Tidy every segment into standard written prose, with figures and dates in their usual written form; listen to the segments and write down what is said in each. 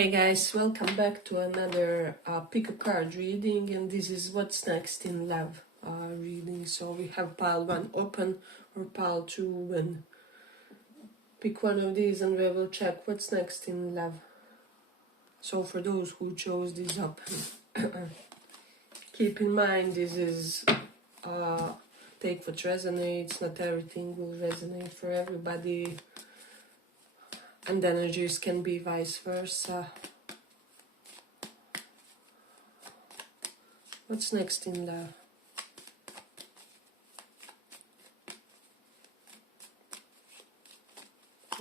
Hey guys, welcome back to another pick a card reading, and this is what's next in love reading. So we have pile 1 open or pile 2 and pick one of these and we will check what's next in love. So for those who chose this open, keep in mind this is take what resonates, not everything will resonate for everybody, and energies can be vice versa. What's next in love?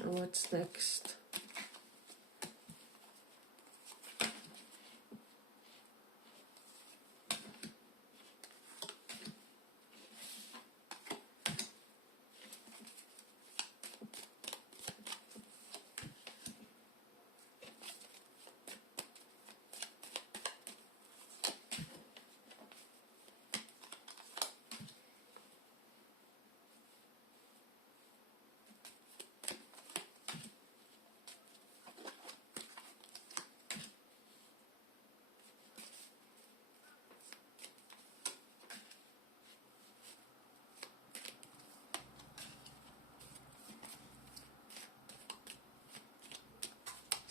And what's next?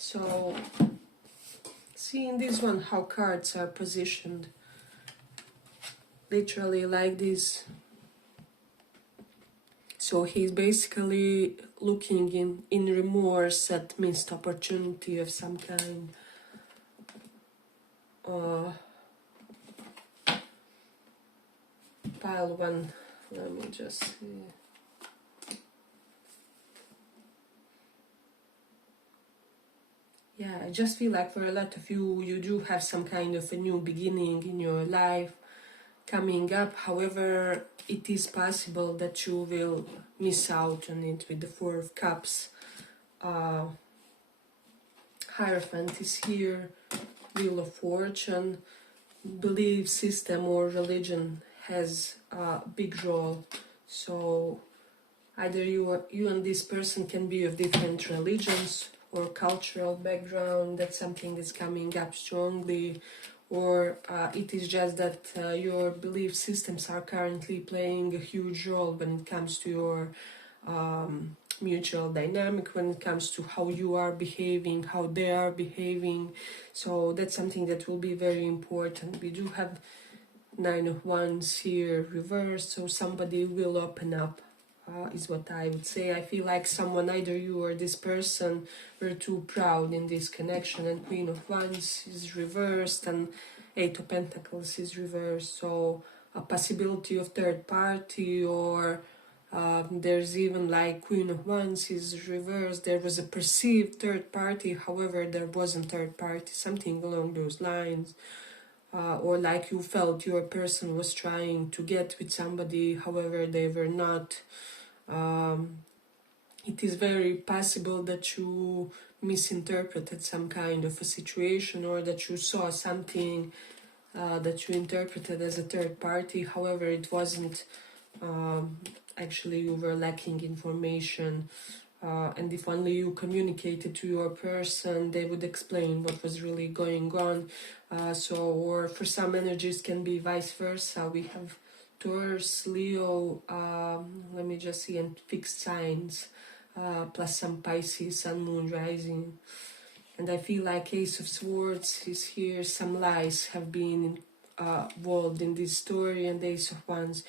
So, see in this one how cards are positioned. Literally like this. So he's basically looking in remorse at missed opportunity of some kind. Pile 1, let me just see. Yeah, I just feel like for a lot of you, you do have some kind of a new beginning in your life coming up. However, it is possible that you will miss out on it with the 4 of Cups. Hierophant is here, Wheel of Fortune. Belief system or religion has a big role. So either you and this person can be of different religions or cultural background. That's something that's coming up strongly, or it is just that your belief systems are currently playing a huge role when it comes to your mutual dynamic, when it comes to how you are behaving, how they are behaving. So that's something that will be very important. We do have 9 of Wands here reversed, so somebody will open up. Is what I would say. I feel like someone, either you or this person, were too proud in this connection, and Queen of Wands is reversed and 8 of Pentacles is reversed. So a possibility of third party, or there's even like Queen of Wands is reversed. There was a perceived third party, however there wasn't third party, something along those lines. Or like you felt your person was trying to get with somebody, however they were not. It is very possible that you misinterpreted some kind of a situation, or that you saw something that you interpreted as a third party, however it wasn't. Actually you were lacking information, and if only you communicated to your person, they would explain what was really going on. Or for some energies can be vice versa. We have Taurus, Leo, let me just see, and fixed signs, plus some Pisces, Sun, Moon, Rising. And I feel like Ace of Swords is here. Some lies have been involved in this story, and Ace of Wands.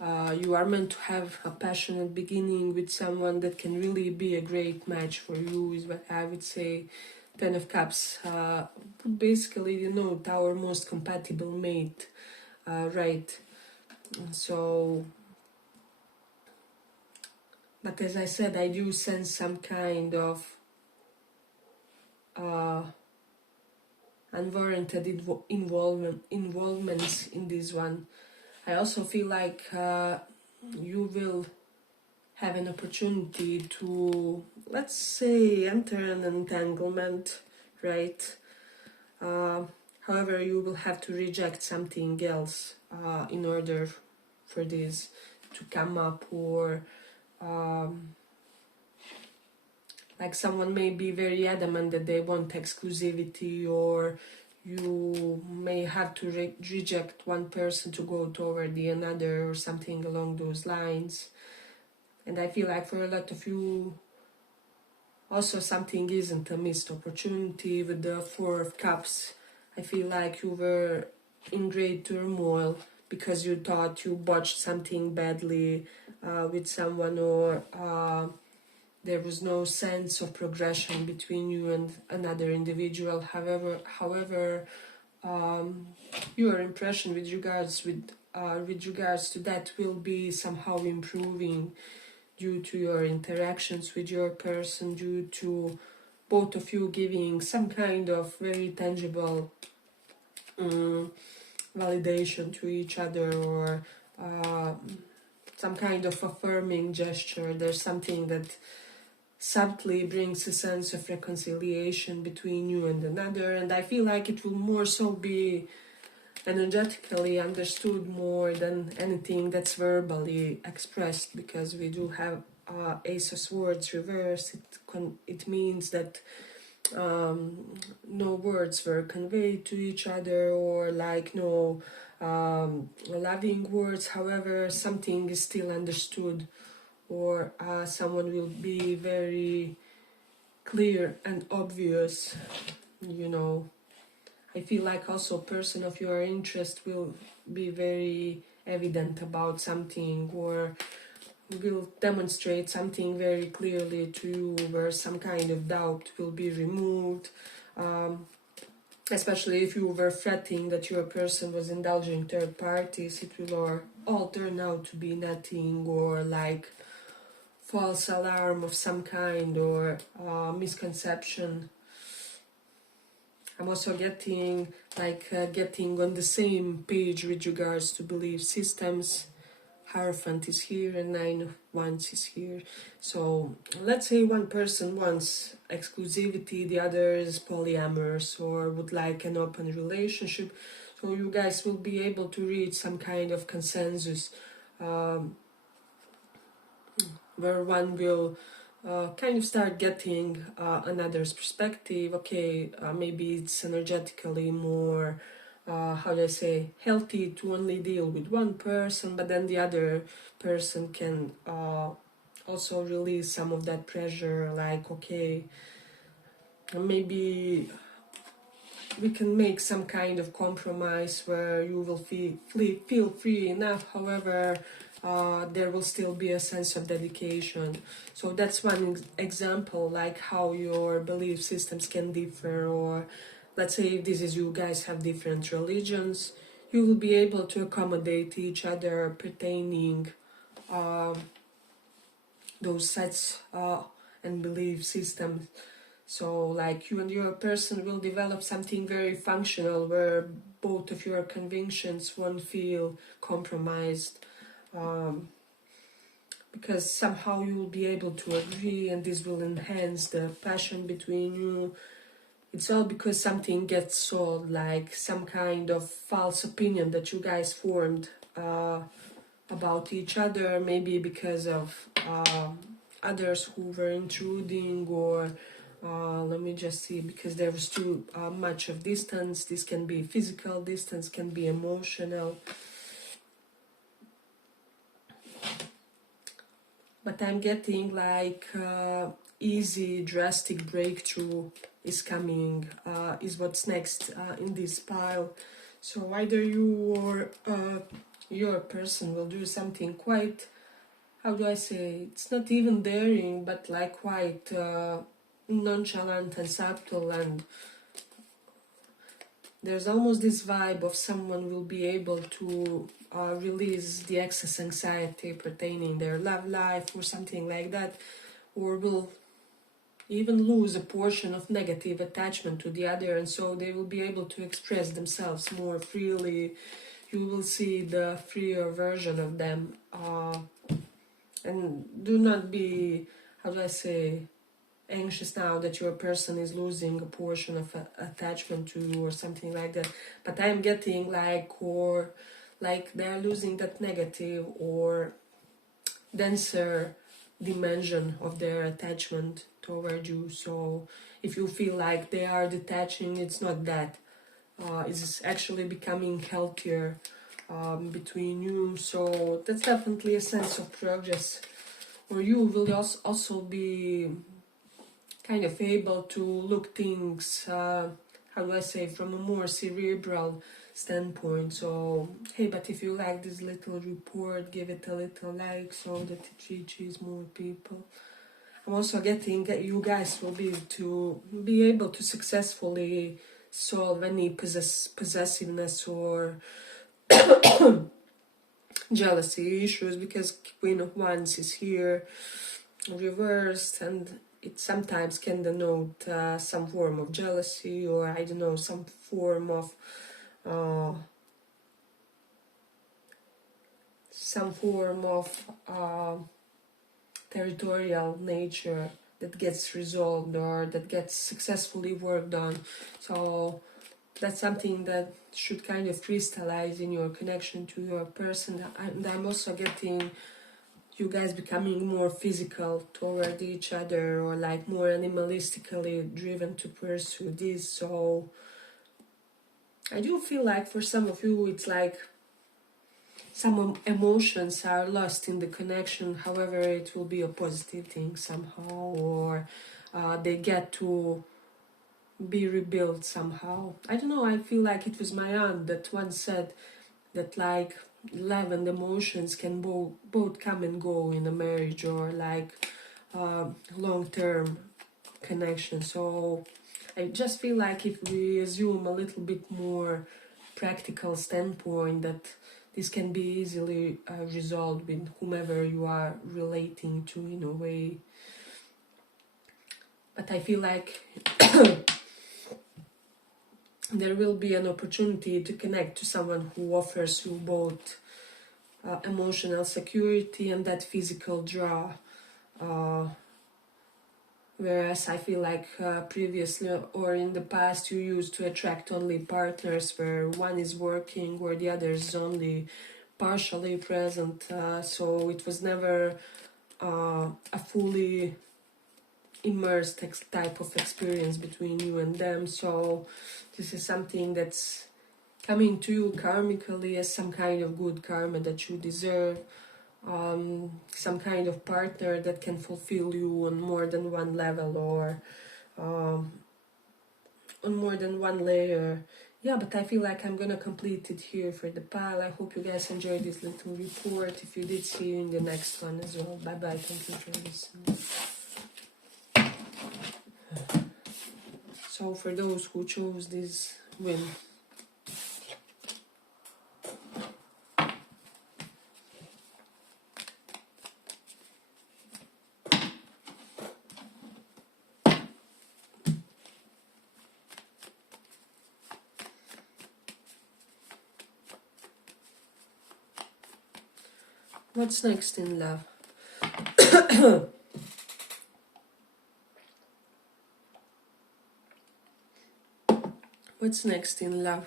You are meant to have a passionate beginning with someone that can really be a great match for you, is what I would say. 10 of Cups, basically, our most compatible mate, right? So, but as I said, I do sense some kind of unwarranted involvements in this one. I also feel like you will have an opportunity to, let's say, enter an entanglement, right? However, you will have to reject something else in order for this to come up, or like someone may be very adamant that they want exclusivity, or you may have to reject one person to go toward the another, or something along those lines. And I feel like for a lot of you, also something isn't a missed opportunity with the Four of Cups. I feel like you were in great turmoil because you thought you botched something badly with someone, or there was no sense of progression between you and another individual. However, your impression with regards to that will be somehow improving due to your interactions with your person, due to both of you giving some kind of very tangible validation to each other, or some kind of affirming gesture. There's something that subtly brings a sense of reconciliation between you and another, and I feel like it will more so be energetically understood more than anything that's verbally expressed, because we do have Ace of Swords reverse. It means that no words were conveyed to each other, or like no loving words. However, something is still understood, or someone will be very clear and obvious, you know. I feel like also a person of your interest will be very evident about something, or will demonstrate something very clearly to you, where some kind of doubt will be removed, especially if you were fretting that your person was indulging third parties. It will all turn out to be nothing, or like false alarm of some kind, or misconception. I'm also getting getting on the same page with regards to belief systems. Hierophant is here and Nine of Wands is here. So let's say one person wants exclusivity, the other is polyamorous or would like an open relationship. So you guys will be able to reach some kind of consensus, where one will kind of start getting another's perspective. Okay, maybe it's energetically more, how do I say, healthy to only deal with one person, but then the other person can also release some of that pressure, like, okay, maybe we can make some kind of compromise where you will feel free enough. However, there will still be a sense of dedication. So that's one example, like how your belief systems can differ. Or let's say if this is you guys have different religions, you will be able to accommodate each other pertaining those sets and belief systems. So like you and your person will develop something very functional, where both of your convictions won't feel compromised, because somehow you will be able to agree, and this will enhance the passion between you. It's all because something gets solved, like some kind of false opinion that you guys formed about each other, maybe because of others who were intruding, or let me just see, because there was too much of distance. This can be physical distance, can be emotional. But I'm getting like easy, drastic breakthrough is coming, is what's next in this pile. So either you or your person will do something quite, how do I say, it's not even daring, but like quite nonchalant and subtle, and there's almost this vibe of someone will be able to release the excess anxiety pertaining their love life or something like that, or will even lose a portion of negative attachment to the other, and so they will be able to express themselves more freely. You will see the freer version of them, and do not be, how do I say, anxious now that your person is losing a portion of attachment to you or something like that. But I'm getting like, or like they're losing that negative or denser dimension of their attachment toward you. So if you feel like they are detaching, it's not that. It's actually becoming healthier between you. So that's definitely a sense of progress, or you will also be kind of able to look things, how do I say, from a more cerebral standpoint. So hey, but if you like this little report, give it a little like so that it reaches more people. I'm also getting that you guys will be able to successfully solve any possessiveness or jealousy issues, because Queen of Wands is here reversed, and it sometimes can denote some form of jealousy, or I don't know, some form of territorial nature that gets resolved or that gets successfully worked on. So that's something that should kind of crystallize in your connection to your person. And I'm also getting you guys becoming more physical toward each other, or like more animalistically driven to pursue this. So I do feel like for some of you it's like some emotions are lost in the connection. However, it will be a positive thing somehow, or they get to be rebuilt somehow. I don't know, I feel like it was my aunt that once said that like love and emotions can both come and go in a marriage, or like long-term connection. So I just feel like if we assume a little bit more practical standpoint, that this can be easily resolved with whomever you are relating to in a way. But I feel like there will be an opportunity to connect to someone who offers you both emotional security and that physical draw. Whereas I feel like previously or in the past you used to attract only partners where one is working or the other is only partially present. So it was never a fully immersed type of experience between you and them. So this is something that's coming to you karmically as some kind of good karma that you deserve. Some kind of partner that can fulfill you on more than one level, or on more than one layer. Yeah, but I feel like I'm gonna complete it here for the pile. I hope you guys enjoyed this little report. If you did, see you in the next one as well. Bye bye. Thank you for listening. So for those who chose this win. What's next in love? What's next in love?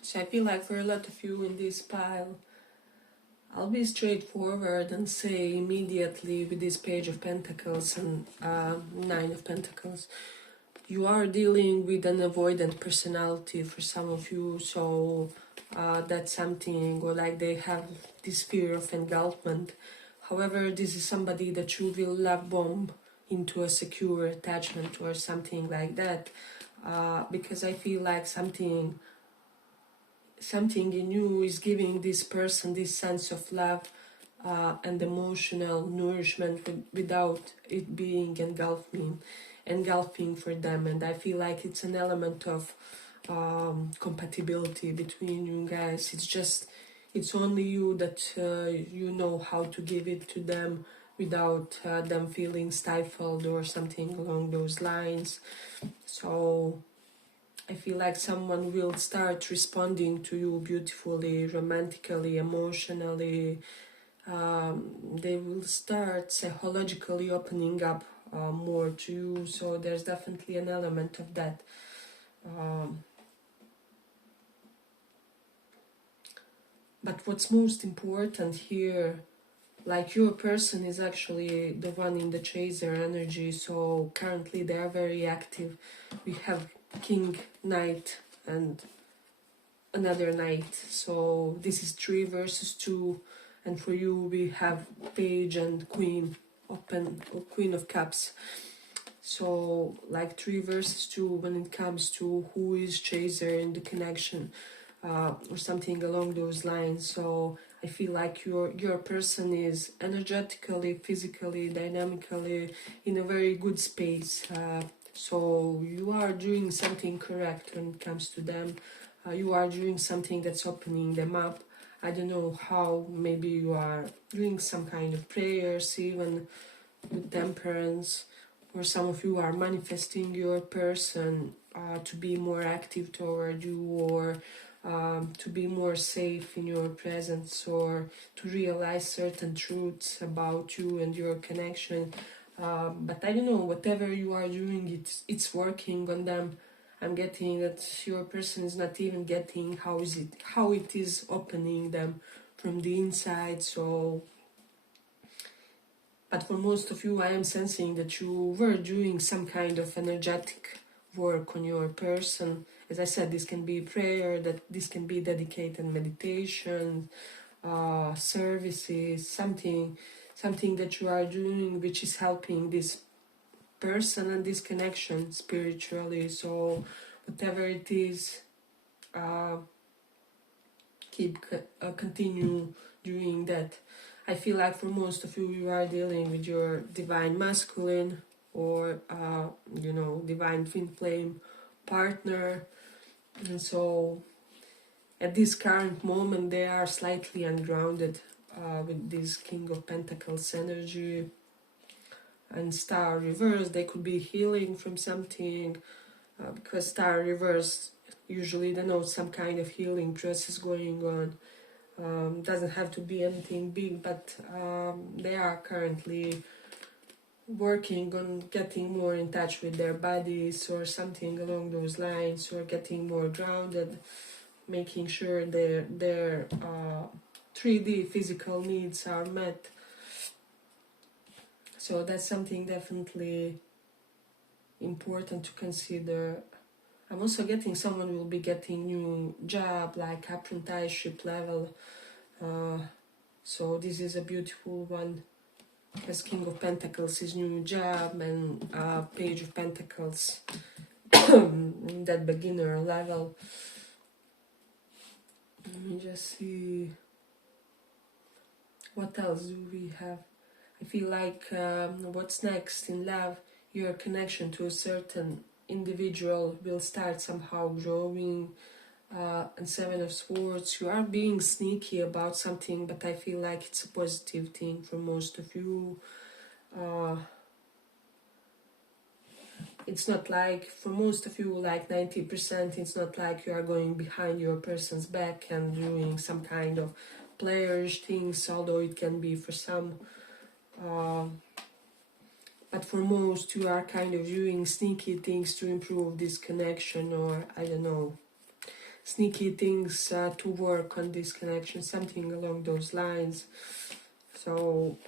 So I feel like for a lot of you in this pile, I'll be straightforward and say immediately with this Page of Pentacles and Nine of Pentacles, you are dealing with an avoidant personality for some of you. So that's something, or like they have this fear of engulfment. However, this is somebody that you will love bomb into a secure attachment or something like that, because I feel like something in you is giving this person this sense of love and emotional nourishment without it being engulfing for them. And I feel like it's an element of compatibility between you guys. It's only you that you know how to give it to them without them feeling stifled or something along those lines. So I feel like someone will start responding to you beautifully, romantically, emotionally. They will start psychologically opening up more to you. So there's definitely an element of that. But what's most important here, like your person is actually the one in the chaser energy, so currently they are very active. We have king, knight, and another knight, so this is 3 versus 2, and for you we have page and queen, open, or queen of cups. So like 3 versus 2 when it comes to who is chaser in the connection, or something along those lines. So I feel like your person is energetically, physically, dynamically in a very good space. So you are doing something correct when it comes to them. You are doing something that's opening them up. I don't know how, maybe you are doing some kind of prayers, even with temperance, or some of you are manifesting your person to be more active toward you, or to be more safe in your presence, or to realize certain truths about you and your connection. But I don't know, whatever you are doing, it's working on them. I'm getting that your person is not even getting how it is opening them from the inside. So, but for most of you, I am sensing that you were doing some kind of energetic work on your person. As I said, this can be prayer, that this can be dedicated meditation, services, something that you are doing which is helping this person and this connection spiritually. So whatever it is, continue doing that. I feel like for most of you, you are dealing with your divine masculine or divine twin flame partner, and so at this current moment they are slightly ungrounded with this King of Pentacles energy and Star reverse. They could be healing from something, because Star reverse usually denotes some kind of healing process going on. Doesn't have to be anything big, but they are currently working on getting more in touch with their bodies or something along those lines, or getting more grounded, making sure their 3D physical needs are met. So that's something definitely important to consider. I'm also getting someone will be getting new job, like apprenticeship level. So this is a beautiful one, because King of Pentacles is new job, and Page of Pentacles that beginner level. Let me just see what else do we have. I feel like what's next in love, your connection to a certain individual will start somehow growing. And 7 of Swords, you are being sneaky about something, but I feel like it's a positive thing for most of you. It's not like, for most of you, like 90%, it's not like you are going behind your person's back and doing some kind of playerish things, although it can be for some. But for most, you are kind of doing sneaky things to improve this connection, or I don't know, sneaky things to work on this connection, something along those lines. So,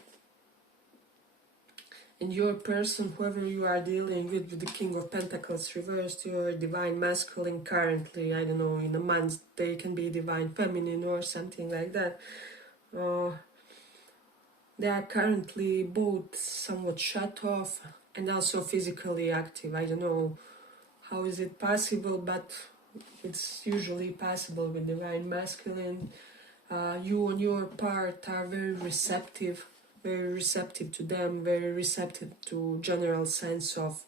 and your person, whoever you are dealing with the King of Pentacles reversed, your divine masculine currently, I don't know, in a month they can be divine feminine or something like that. They are currently both somewhat shut off and also physically active. I don't know how is it possible, but it's usually possible with divine masculine. You on your part are very receptive to them, very receptive to general sense of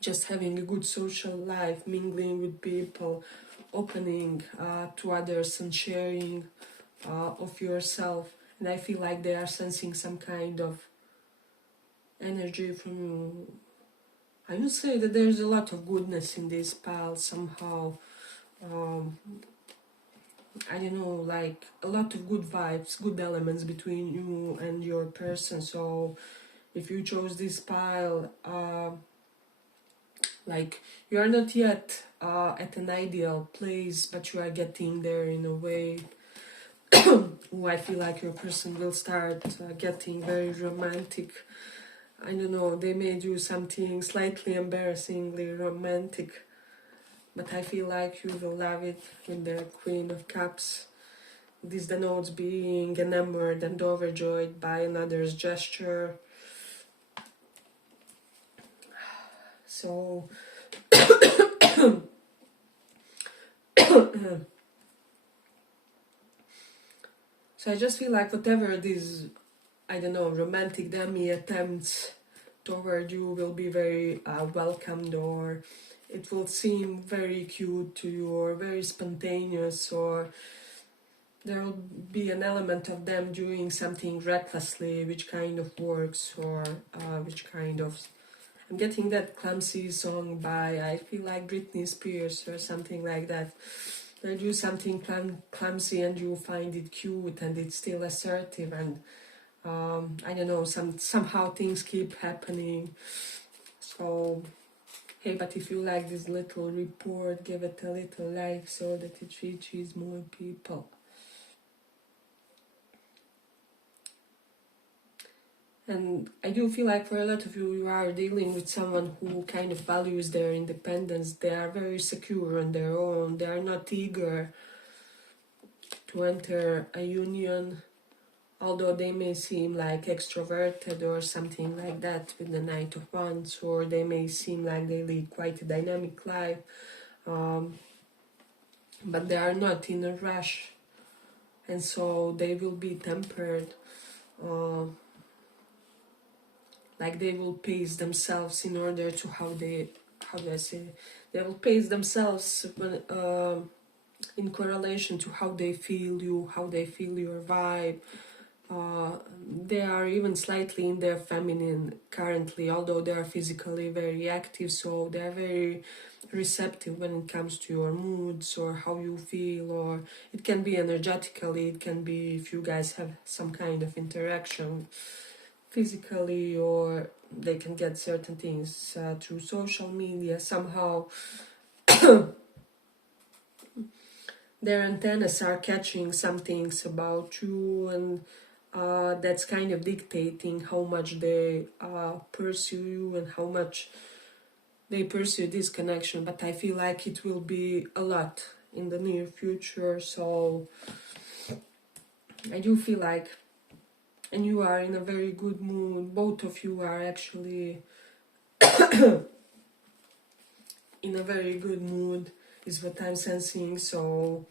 just having a good social life, mingling with people, opening to others and sharing of yourself. And I feel like they are sensing some kind of energy from you. I would say that there's a lot of goodness in this pile somehow. I don't know, like a lot of good vibes, good elements between you and your person. So if you chose this pile, like you are not yet at an ideal place, but you are getting there in a way. I feel like your person will start getting very romantic. I don't know, they may do something slightly embarrassingly romantic, but I feel like you will love it with the Queen of Cups. This denotes being enamored and overjoyed by another's gesture. So so I just feel like whatever these, I don't know, romantic dummy attempts toward you will be very welcomed, or it will seem very cute to you, or very spontaneous, or there will be an element of them doing something recklessly, which kind of works, or which kind of... I'm getting that clumsy song by, I feel like Britney Spears or something like that. They do something clumsy and you find it cute and it's still assertive, and I don't know, somehow things keep happening. So hey, but if you like this little report, give it a little like so that it reaches more people. And I do feel like for a lot of you, you are dealing with someone who kind of values their independence. They are very secure on their own. They are not eager to enter a union, although they may seem like extroverted or something like that with the Knight of Wands, or they may seem like they lead quite a dynamic life, but they are not in a rush, and so they will be tempered. Like they will pace themselves in order to how do I say, they will pace themselves when, in correlation to how they feel you, how they feel your vibe. They are even slightly in their feminine currently, although they are physically very active, so they are very receptive when it comes to your moods or how you feel, or it can be energetically, it can be if you guys have some kind of interaction physically, or they can get certain things through social media. Somehow their antennas are catching some things about you, and that's kind of dictating how much they pursue you and how much they pursue this connection. But I feel like it will be a lot in the near future, so I do feel like, and you are in a very good mood. Both of you are actually in a very good mood, is what I'm sensing. So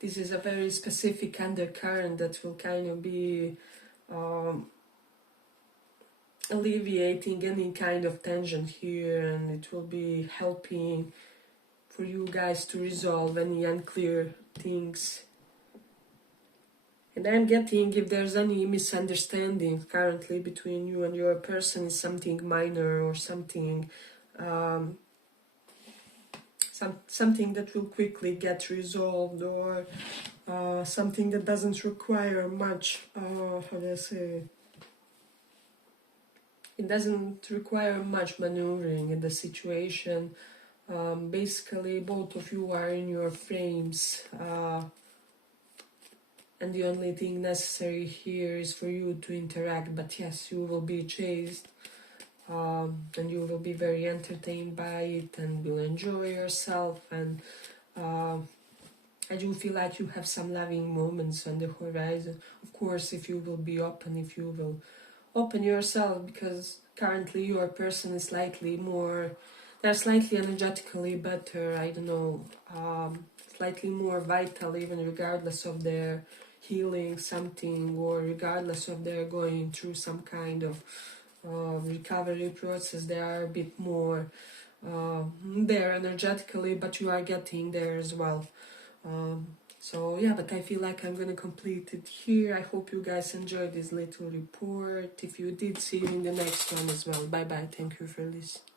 this is a very specific undercurrent that will kind of be alleviating any kind of tension here, and it will be helping for you guys to resolve any unclear things. And I'm getting, if there's any misunderstanding currently between you and your person, is something minor or something something that will quickly get resolved, or something that doesn't require much, how do I say, it doesn't require much maneuvering in the situation. Basically, both of you are in your frames, and the only thing necessary here is for you to interact. But yes, you will be chased, and you will be very entertained by it and will enjoy yourself. And I do feel like you have some loving moments on the horizon. Of course, if you will be open, if you will open yourself, because currently your person is slightly more, they're slightly energetically better, I don't know, slightly more vital, even regardless of their healing something, or regardless of they're going through some kind of recovery process. They are a bit more there energetically, but you are getting there as well. So yeah, but I feel like I'm gonna complete it here. I hope you guys enjoyed this little report. If you did, see you in the next one as well. Bye bye. Thank you for listening.